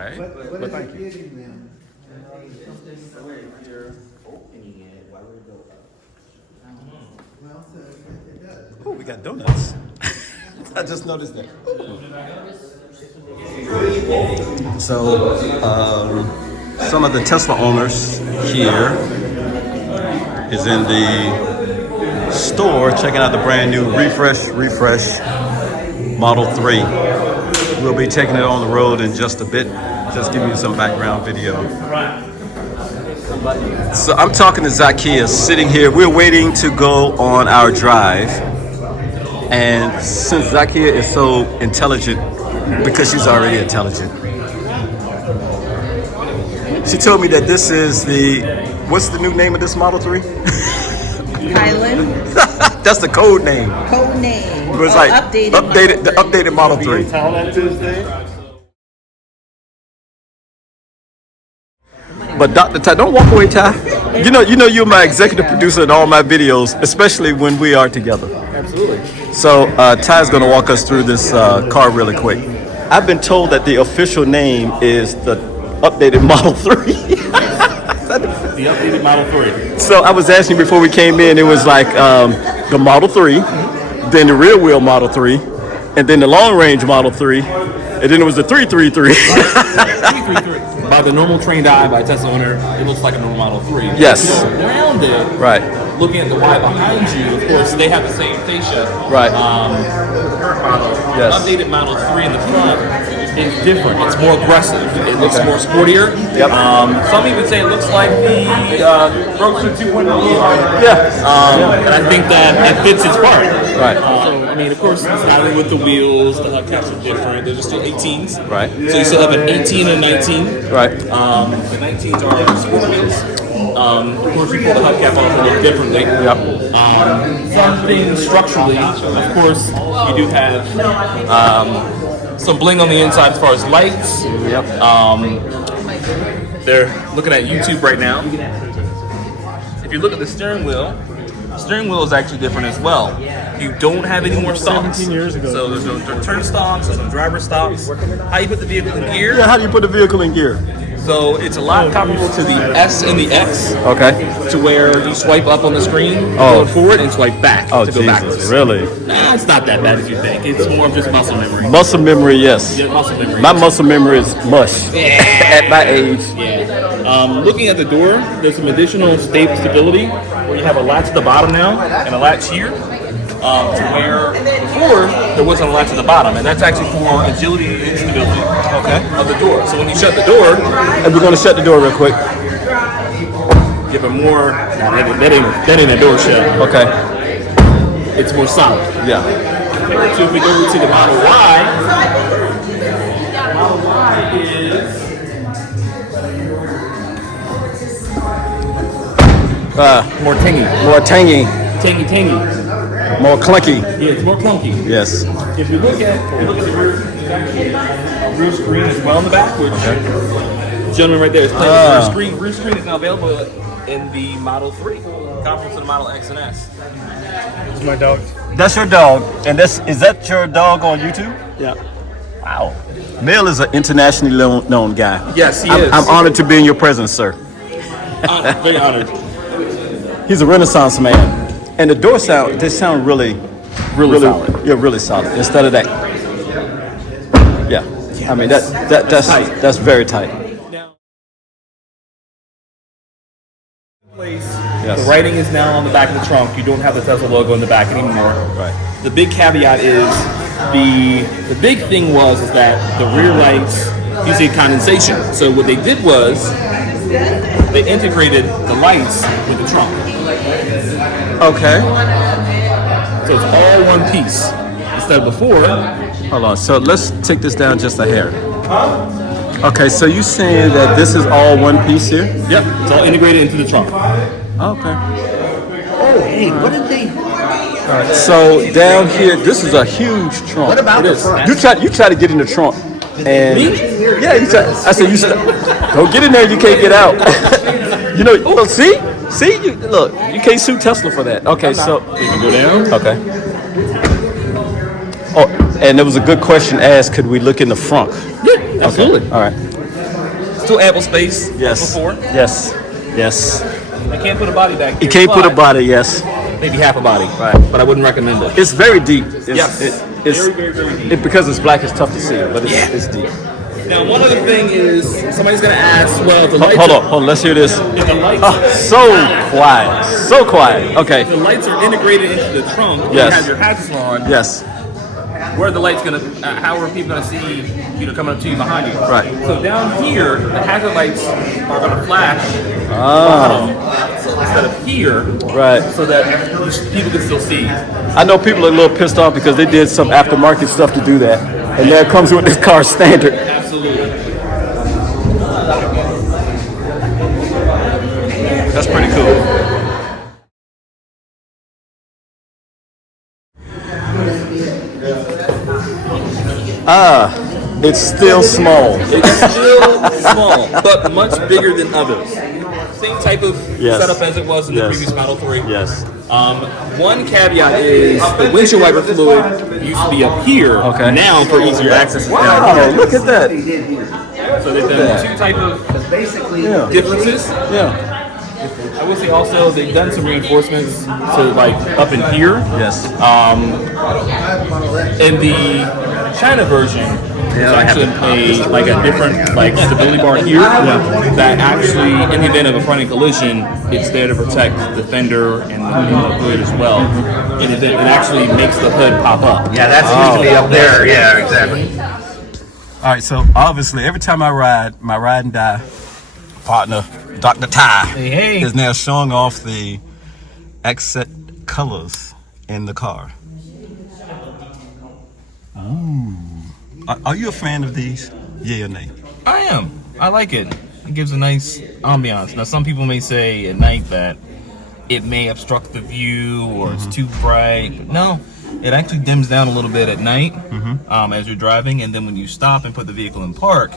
right. What is Thank it you. giving them? You're opening it. Why would it go up? Well, so it does. Oh, we got donuts. I just noticed that. So, some of the Tesla owners here is in the store checking out the brand new refresh Model 3. We'll be taking it on the road in just a bit. Just giving you some background video. So I'm talking to Zacchaeus sitting here. We're waiting to go on our drive. And since Zacchaeus is so intelligent, because she's already intelligent, she told me that this is what's the new name of this Model 3? Highland. That's the code name. Code name. It was like the updated Model 3. But Dr. Ty, don't walk away, Ty. You know you're my executive producer in all my videos, especially when we are together. Absolutely. So Ty's gonna walk us through this car really quick. I've been told that the official name is the updated Model 3. The updated Model 3. So I was asking before we came in, it was like the Model 3, then the rear wheel Model 3, and then the long range Model 3, and then it was the 333. 333. By the normal trained eye, by a Tesla owner, it looks like a normal Model 3. Yes. If you go around it, Right. looking at the Y behind you, of course, they have the same fascia. Right. The current model. Yes. The updated Model 3 in the front is different. It's more aggressive. It looks more sportier. Yep. Some even say it looks like the Roadster 2.0. Yeah. And I think that it fits its part. Right. So, I mean, of course, it's not only with the wheels, the hubcaps are different. They're just still 18s. Right. So you still have an 18 and a 19. Right. The 19s are sport wheels. Of course, you pull the hubcap off a little differently. Yep. Some things structurally, of course, you do have some bling on the inside as far as lights. Yep. They're looking at YouTube right now. If you look at the steering wheel is actually different as well. You don't have any more stalks. 17 years ago. So there's no turn stalks, there's no driver stalks. How you put the vehicle in gear? Yeah, how do you put the vehicle in gear? So it's a lot comparable to the S and the X. Okay. To where you swipe up on the screen, Oh. go forward, and swipe back Oh, to go backwards. Jesus, really? Nah, it's not that bad as you think. It's more of just muscle memory. Muscle memory, yes. Yeah, muscle memory. My muscle memory is mush at my age. Yeah. Looking at the door, there's some additional stability where you have a latch at the bottom now and a latch here. To where before there wasn't a latch at the bottom, and that's actually for agility and stability of the door. So when you shut the door, And we're gonna shut the door real quick. give it more. Nah, that ain't a door shut. Okay. It's more solid. Yeah. So if we go to the Model Y, Model Y is more tangy. More tangy, Tangy. more clunky. Yeah, it's more clunky. Yes. If you look at the rear, there's actually a rear screen as well in the back, which the gentleman right there is playing with the rear screen. Rear screen is now available in the Model 3, comparable to the Model X and S. It's my dog. That's your dog, and is that your dog on YouTube? Yeah. Wow. Mel is an internationally known guy. Yes, he is. I'm honored to be in your presence, sir. Very honored. He's a Renaissance man, and the door they sound really solid. Yeah, really solid. Instead of that, yeah. I mean that's very tight. Now, place. Yes. The writing is now on the back of the trunk. You don't have the Tesla logo in the back anymore. Right. The big caveat is the big thing is that the rear lights use a condensation. So what they did was they integrated the lights with the trunk. Okay. So it's all one piece instead of before. Hold on. So let's take this down just a hair. Okay. So you saying that this is all one piece here? Yep, it's all integrated into the trunk. Okay. Oh, hey, what did they? So down here, this is a huge trunk. What about It the is. front? You try to get in the trunk, and Me? yeah, you try. I said don't get in there. You can't get out. You know. Well, see, you look. You can't sue Tesla for that. Okay, so You can go down. okay. Oh, and there was a good question asked. Could we look in the front? Yeah, absolutely. All right. still ample space. Yes. As before. Yes. Yes. You can't put a body back here. You can't put a but body. Yes. Maybe half a body. Right. But I wouldn't recommend it. It's very deep. Yes. It's Very deep. because it's black. It's tough to see, but it's deep. Now, one other thing is somebody's gonna ask, well, if the lights Hold on. Let's hear this. If the lights So quiet. So quiet. Okay. if the lights are integrated into the trunk, and Yes. you have your hazards on. Yes. Where are the lights gonna? How are people gonna see coming up to you behind you? Right. So down here, the hazard lights are gonna flash bottom instead of here, Right. so that people can still see. I know people are a little pissed off because they did some aftermarket stuff to do that, and that comes with this car standard. Absolutely. That's pretty cool. It's still small. It's still small, but much bigger than others. Same type of Yes. setup as it was in the Yes. previous Model 3. Yes. One caveat is the windshield wiper fluid used to be up here. Okay. Now, for easier access, it's down Wow, here. look at that. So they've done two type of differences. Yeah. I will say also they've done some reinforcements to like up in here. Yes. In the China version, there's actually a different stability bar here that actually, in the event of a front end collision, it's there to protect the fender and the hood as well. In the event, it actually makes the hood pop up. Yeah, that's usually up there. Yeah, exactly. All right, so obviously every time I ride, my ride and die partner, Dr. Ty, Hey. is now showing off the accent colors in the car. Ooh. Are you a fan of these? Yeah or nay? I am. I like it. It gives a nice ambiance. Now, some people may say at night that it may obstruct the view or it's too bright, but no. It actually dims down a little bit at night as you're driving, and then when you stop and put the vehicle in park,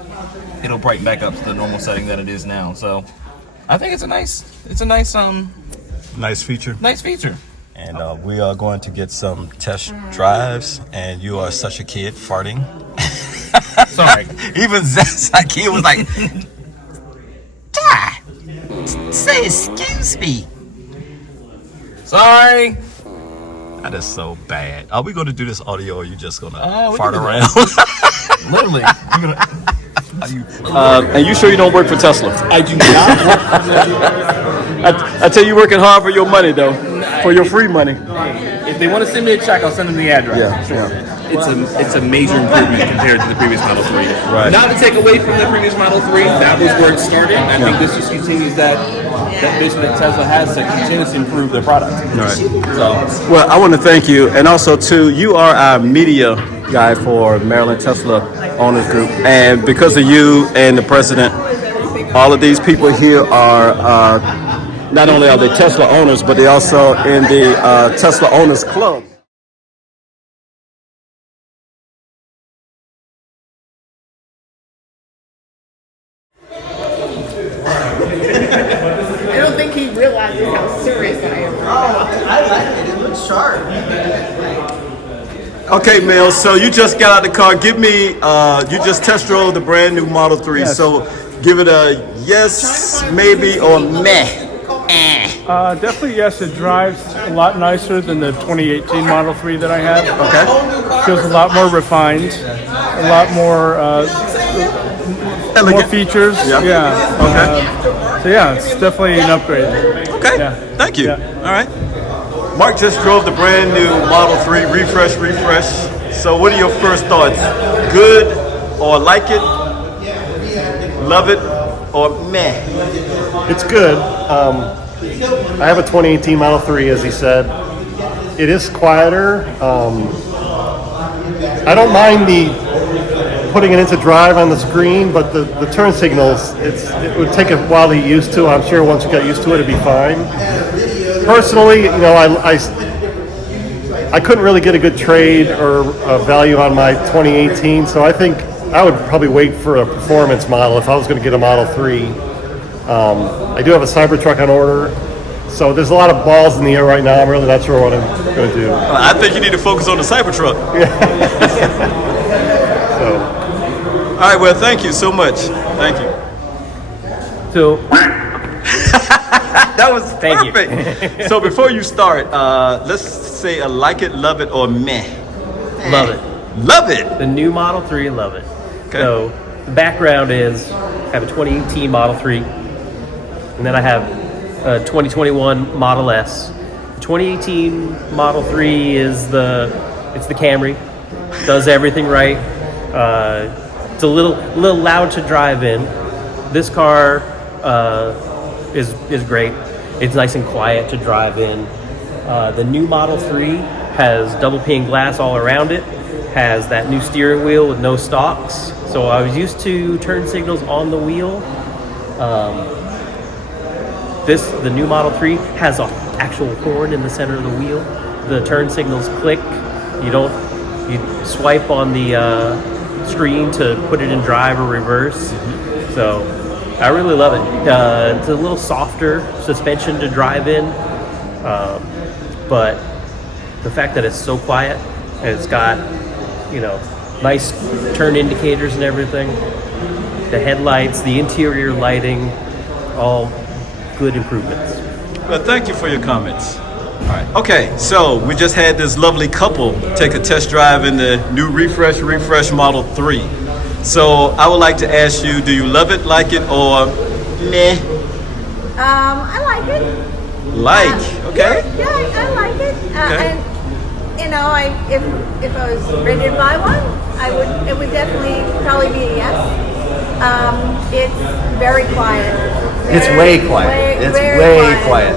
it'll brighten back up to the normal setting that it is now. So, I think it's a nice Nice feature. nice feature. And we are going to get some test drives, and you are such a kid farting. Sorry. Even Zaki was like, Ty, say excuse me. Sorry. That is so bad. Are we going to do this audio, or are you just going to we fart can do around? Literally. And you sure you don't work for Tesla? I do not. I tell you, working hard for your money, though. For your free money. If they want to send me a check, I'll send them the address. Yeah, Sure. yeah. It's a major improvement compared to the previous Model 3. Right. Not to take away from the previous Model 3, that was where it started. I think this just continues that vision that Tesla has to continuously improve their product. Right. So, Well, I want to thank you, and also too, you are our media guy for Maryland Tesla Owners Group, and because of you and the president, all of these people here are not only are they Tesla owners, but they also in the Tesla Owners Club. I don't think he realizes how serious I am. I like it. It looks sharp. Okay, Mel, so you just got out the car. Give me, you just test drove the brand new Model 3, Yes. so give it a yes, maybe, or meh. Definitely yes, it drives a lot nicer than the 2018 Model 3 that I had. Okay. Feels a lot more refined, a lot more more features. Yeah. Okay. So yeah, it's definitely an upgrade. Okay, Yeah. thank you. Yeah. All right. Mark just drove the brand new Model 3 refresh. So what are your first thoughts? Good or like it? Love it or meh? It's good. I have a 2018 Model 3, as he said. It is quieter. I don't mind the putting it into drive on the screen, but the turn signals, it would take a while to get used to. I'm sure once you get used to it, it'd be fine. Personally, I couldn't really get a good trade or value on my 2018, so I think I would probably wait for a performance model if I was going to get a Model 3. I do have a Cybertruck on order, so there's a lot of balls in the air right now. I'm really not sure what I'm going to do. I think you need to focus on the Cybertruck. So. All right, well, thank you so much. Thank you. So That was Thank you. perfect. So before you start, let's say a like it, love it, or meh. love it. Love it. The new Model 3, love it. Okay. So the background is I have a 2018 Model 3, and then I have a 2021 Model S. The 2018 Model 3 is the Camry, does everything right. It's a little loud to drive in. This car is great. It's nice and quiet to drive in. The new Model 3 has double pane glass all around it, has that new steering wheel with no stalks. So I was used to turn signals on the wheel. The new Model 3 has an actual horn in the center of the wheel. The turn signals click. You swipe on the screen to put it in drive or reverse. So I really love it. It's a little softer suspension to drive in, but the fact that it's so quiet and it's got, nice turn indicators and everything, the headlights, the interior lighting, all good improvements. Well, thank you for your comments. All right. Okay, so we just had this lovely couple take a test drive in the new refresh Model 3. So I would like to ask you, do you love it, like it, or meh? I like it. Like, okay. Yeah, I like it. Okay. And if I was ready to buy one, it would definitely probably be a yes. It's very quiet. It's way quiet. It's very way quiet.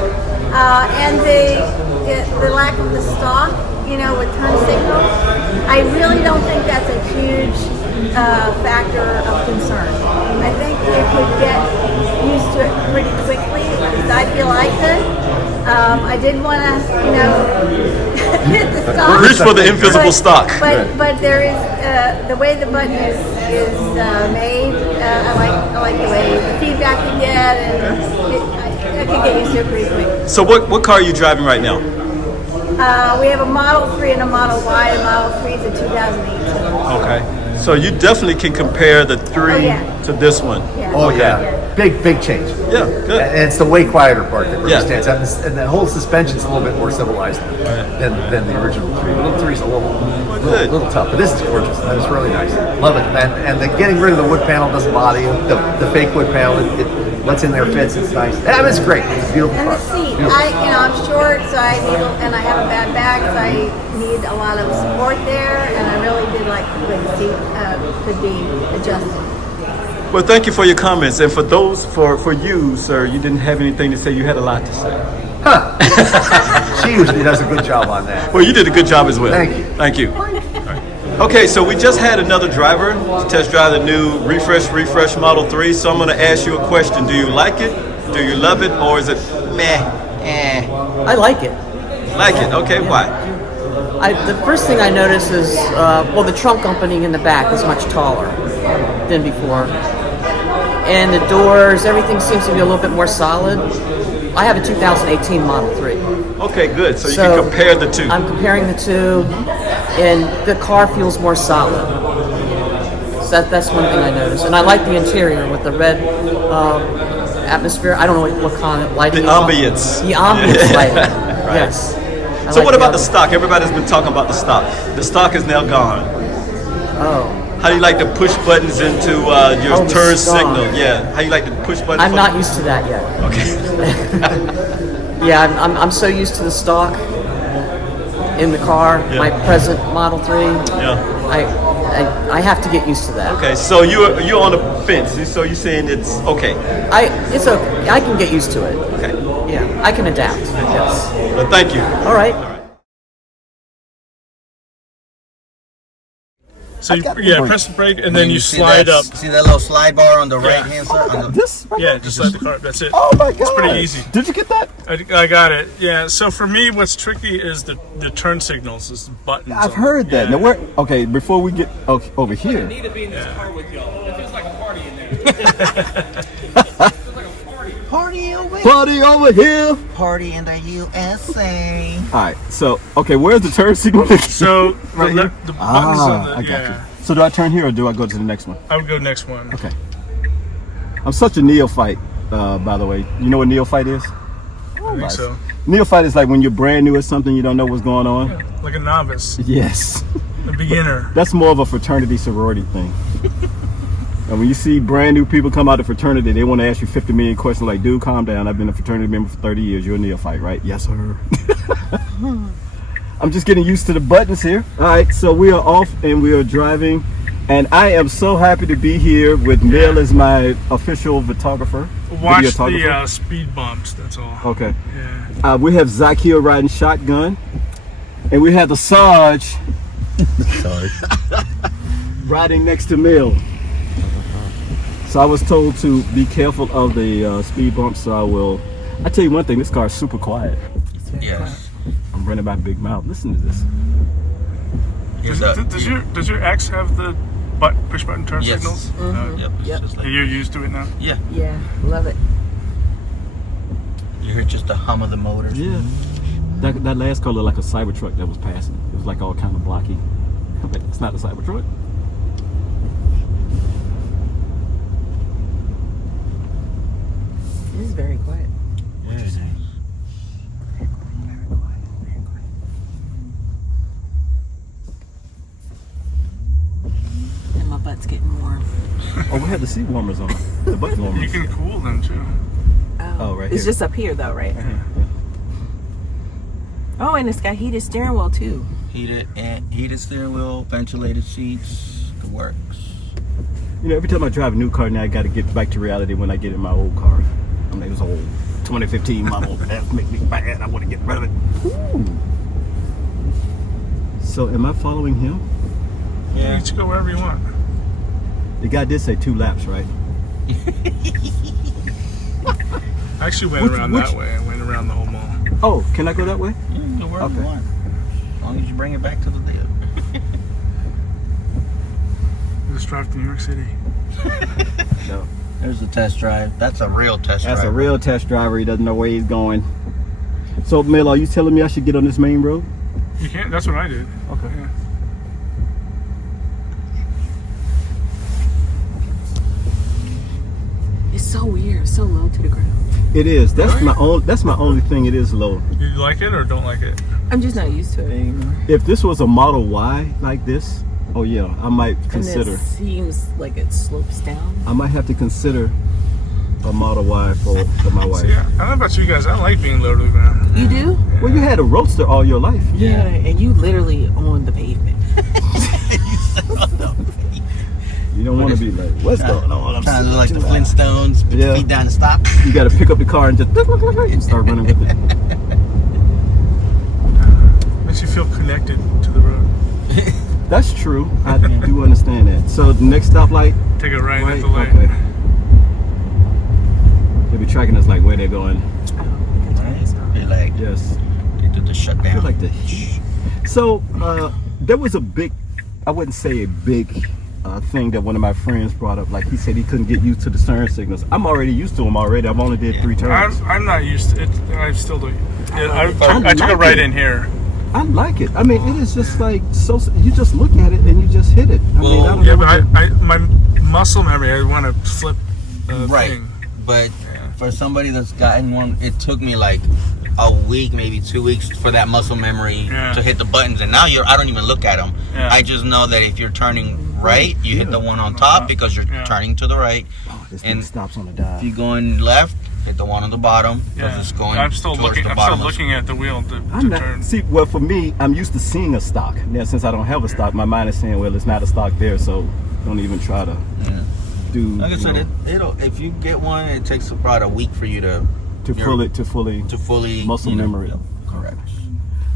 And the lack of the stock, with turn signals, I really don't think that's a huge factor of concern. I think you could get used to it pretty quickly, at least I feel I could. I did want to, hit the stock. Reach for the invisible stock. But there is the way the button is made. I like the way the feedback you get, and I could get used to it pretty quick. So what car are you driving right now? We have a Model 3 and a Model Y. The Model 3 is a 2018. Okay. So you definitely can compare the 3 to this one. Yeah. Oh yeah. Big change. Yeah, good. And it's the way quieter part that really Yeah. stands out. And the whole suspension's a little bit more civilized than the original 3. The little 3's a little tough, but this is gorgeous. That is really nice. Love it. And the getting rid of the wood panel doesn't bother you. The fake wood panel, it what's in there fits. It's nice. I mean, it's great. It's a beautiful And car. the seat, Beautiful. I'm short, so I have a bad back, so I need a lot of support there, and I really did like the way the seat could be adjusted. Well, thank you for your comments. And for you, sir, you didn't have anything to say. You had a lot to say. She usually does a good job on that. Well, you did a good job as well. Thank you. Thank you. All right. Okay, so we just had another driver to test drive the new refresh Model 3. So I'm going to ask you a question. Do you like it? Do you love it? Or is it meh? I like it. Like it? Okay, why? The first thing I notice is, the trunk opening in the back is much taller than before. And the doors, everything seems to be a little bit more solid. I have a 2018 Model 3. Okay, good. So you can compare the two. I'm comparing the two, and the car feels more solid. So that's one thing I noticed. And I like the interior with the red atmosphere. I don't know what kind of lighting. The ambience. The ambience lighting. Right. Yes. So what about the stock? Everybody's been talking about the stock. The stock is now gone. Oh. How do you like to push buttons into your turn signal? Yeah. How do you like to push buttons? I'm not used to that yet. Okay. Yeah, I'm so used to the stock in the car. Yeah. My present Model 3. Yeah. I have to get used to that. Okay. So you're on the fence. So you're saying it's okay. It's okay. I can get used to it. Okay. Yeah, I can adapt. Yes. Well, thank you. All right. So press the brake and then you slide up. See that little slide bar on the right hand side? Yeah, just slide the car up. That's it. Oh my god! It's pretty easy. Did you get that? I got it. Yeah. So for me, what's tricky is the turn signals, is the buttons. I've heard that. Yeah. Now, okay, before we get over here. I need to be in this car with y'all. It feels like a party in there. Party over Party over here. Party in the USA. All right. So, where's the turn signal? So Right here? the buttons on the I got you. So do I turn here or do I go to the next one? I would go next one. Okay. I'm such a neophyte. by the way. You know what neophyte is? I think so. Neophyte is like when you're brand new at something, you don't know what's going on. Yeah, like a novice, Yes. a beginner. That's more of a fraternity sorority thing. And when you see brand new people come out of fraternity, they want to ask you 50 million questions like, dude, calm down. I've been a fraternity member for 30 years. You're a neophyte, right? Yes, sir. I'm just getting used to the buttons here. All right, so we are off and we are driving. And I am so happy to be here with Mel as my official photographer. Watch videographer. the speed bumps, that's all. Okay. Yeah. We have Zach here riding shotgun. And we have the Sarge riding next to Mel. So I was told to be careful of the speed bumps, so I tell you one thing, this car is super quiet. Yes. I'm running my big mouth. Listen to this. Does your ex have the push button turn Yes. signals? Yep. Yep. Just like, You're used to it now? yeah. Yeah, love it. You hear just the hum of the motors. Yeah. That last car looked like a Cybertruck that was passing. It was like all kind of blocky. But it's not a Cybertruck. It is very quiet. Very nice. And my butt's getting warm. Oh, we have the seat warmers on. The butt warmers. You can cool them too. Oh, right It's here. just up here though, right? Oh, and it's got heated steering wheel too. Heated steering wheel, ventilated seats, the works. You know, every time I drive a new car now, I got to get back to reality when I get in my old car. I mean, it was old 2015 model. That make me mad. I want to get rid of it. Ooh. So, am I following him? Yeah. You can go wherever you want. The guy did say 2 laps, right? I actually went around that way. I went around the whole mall. Oh, can I go that way? Yeah, you can go wherever you want. As long as you bring it back to the deal. Just drive to New York City. No. There's the test drive. That's a real test drive. That's a real test driver. He doesn't know where he's going. So, Mel, are you telling me I should get on this main road? You can't. That's what I did. Okay. Yeah. It's so weird, so low to the ground. It is. That's my only thing. It is low. You like it or don't like it? I'm just not used to it anymore. If this was a Model Y like this, oh yeah, I might And consider. it seems like it slopes down. I might have to consider a Model Y for my wife. See, I don't know about you guys. I like being low to the ground. You do? Well, you had a Roadster all your life. Yeah, and you literally on the pavement. You don't want to be like, what's going on? I'm Trying to look like the sitting too Flintstones, put your feet down and stop. You got to pick up the car and just start running with it. Makes you feel connected to the road. That's true. I do understand that. So the next stoplight. Take a right at the light. Okay. They'll be tracking us like where they're going. Be like, Yes. they did the shutdown. I feel like the heat. So there was a big, I wouldn't say a big thing that one of my friends brought up. Like he said he couldn't get used to the turn signals. I'm already used to them already. I've only did 3 turns. I'm not used to it. I still do. Yeah, I took like a right it. in here. I like it. I mean, it is just like so. You just look at it and you just hit it. I mean, I don't Yeah, know but what my muscle memory, I want to flip the Right. thing. But for somebody that's gotten one, it took me like a week, maybe 2 weeks for that muscle memory to hit the buttens. And now I don't even look at them. Yeah. I just know that if you're turning right, you hit the one on top because you're turning to the right. this thing stops on a dime. If you're going left, hit the one on the bottom because it's going I'm still towards looking. the I'm bottom. still looking at the wheel to I'm not, turn. see, well, for me, I'm used to seeing a stock. Now, since I don't have a stock, my mind is saying, well, it's not a stock there, so don't even try to do. Like I said, you know, it'll if you get one, it takes about a week for you to fully muscle memory. Correct.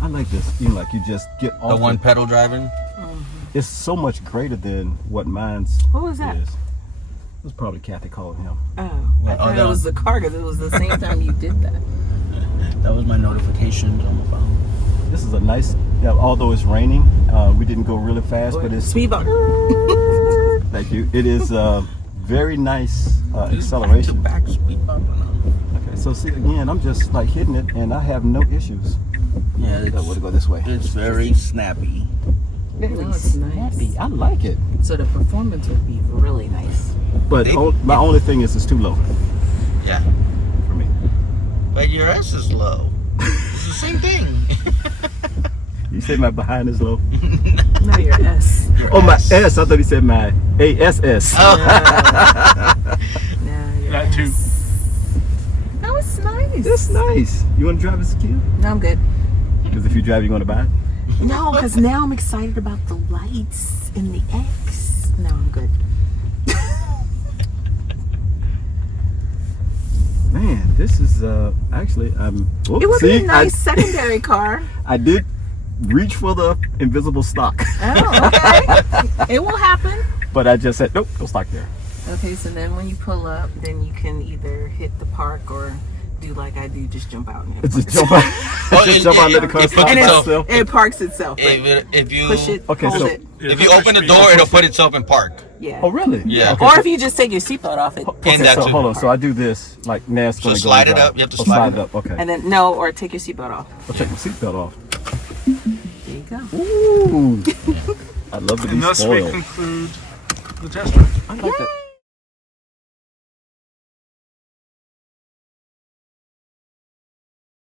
I like this. You know, like you just get off The one pedal driving. It's so much greater than what mine's. What was that? is. It was probably Kathy calling him. Oh, I thought it was the car because it was the same time you did that. That was my notifications on the phone. This is a nice. Yeah, although it's raining, we didn't go really fast, but it's speed bump. Thank you. It is very nice acceleration. Back speed bump. Okay, so see again, I'm just like hitting it, and I have no issues. Yeah, I want to go this way. It's very snappy. Very snappy. I like it. So the performance would be really nice. But my only thing is it's too low. Yeah. For me. But your S is low. It's the same thing. You said my behind is low. No, your S. Oh, my S. I thought he said my ASS. No, your That too. No, it's nice. That's nice. You want to drive this kid? No, I'm good. Because if you drive, you're going to buy it? No, because now I'm excited about the lights and the X. No, I'm good. Man, this is actually It would be a nice secondary car. I did reach for the invisible stock, Oh, okay. It will happen. but I just said nope, no stock there. Okay, so then when you pull up, then you can either hit the park or do like I do, just jump out and hit Just jump out, just jump out and let the car stop by itself. it parks itself. If you Push it, Okay, hold so- it. if you open the door, it'll put itself in park. Yeah. Oh, really? Yeah. Okay, Or so, if you just take your seatbelt off it. And okay, that so too. hold on. So I do this like Nas So going to go slide and it drive. up. You have to Oh, slide it it up. Okay. And then no, or take your seatbelt off. I'll take my seatbelt off. There you go. Ooh. I love to be And thus we spoiled. conclude the test drive. I like that.